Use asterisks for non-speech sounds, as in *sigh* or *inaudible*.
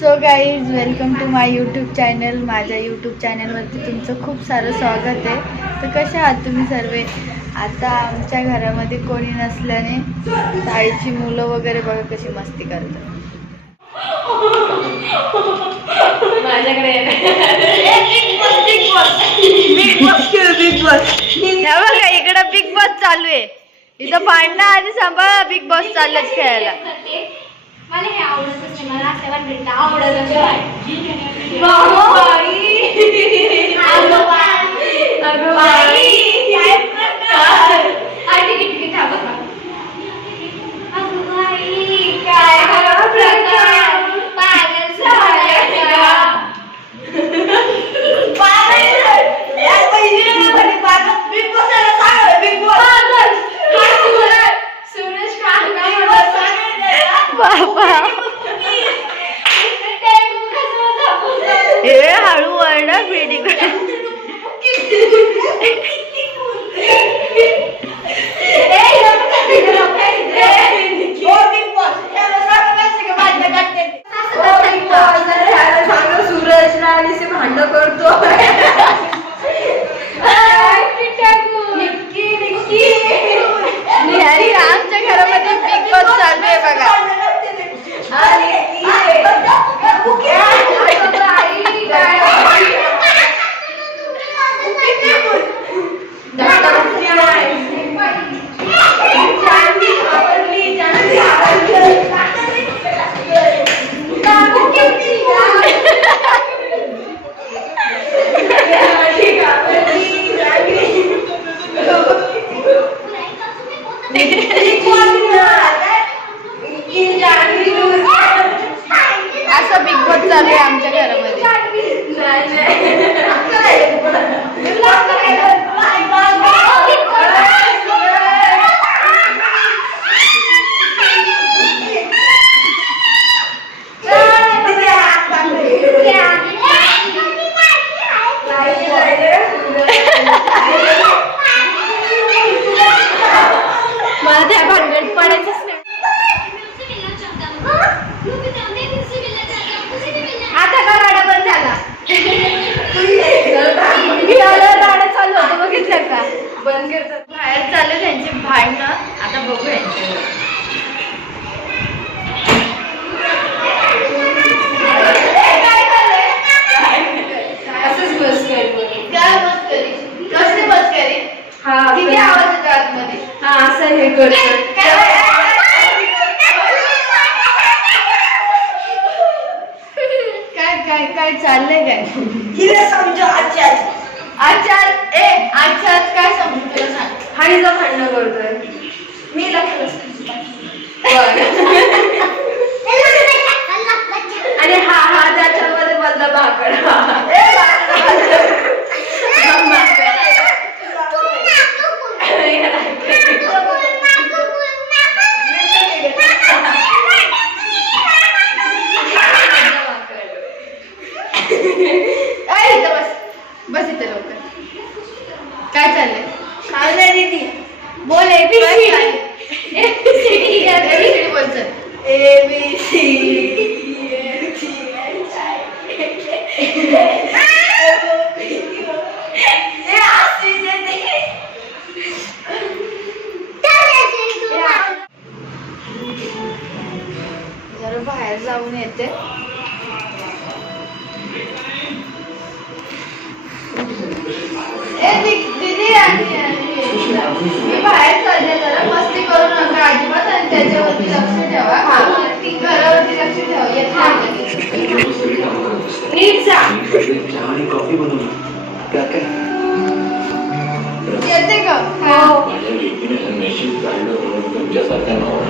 So guys welcome to my YouTube channel माझ्या YouTube चॅनलवरती तुमचं खूप सारं स्वागत आहे. तर कसे आहात तुम्ही सर्व? आता आमच्या घरामध्ये कोणी नसल्याने ताईची मुलं वगैरे बघा कशी मस्ती करतात. माझ्याकडे हे बघा इकडं बिग बॉस चालू आहे. इथं भांडणं आणि सांभाळा बिग बॉस चाललं खेळायला. मला हे आवडतच नाही. मला असल्या वाटत आवडतच Não tem pergunta. काय काय काय चाललंय काय? हिला समजो आजच्या आचार ए आचार काय समजू तुला सांग? हाणीचं भांडणं करतोय. मी लक्ष आणि हा हा त्याच्यामध्ये मधला भाकड *laughs* *laughs* *laughs* बाळा. ए, इथं बस इथं लवकर. काय चाललंय? काय नाही दीदी. बोल काय एबीसी चाललंय? एबीसी बोल. ए बी सी जरा बाहेर जाऊन येते. ए मी बाहेर चालले जरा मस्ती करू नका अजिबात आणि त्याच्यावरती लक्ष ठेवा. ती घरावरती लक्ष ठेवा येत नाही. नीट जा. चहा आणि कॉफी बनवून त्यात काय येते का? हो. माझ्या लेकीने नशीब काढलं म्हणून तुमच्यासारख्या नवरा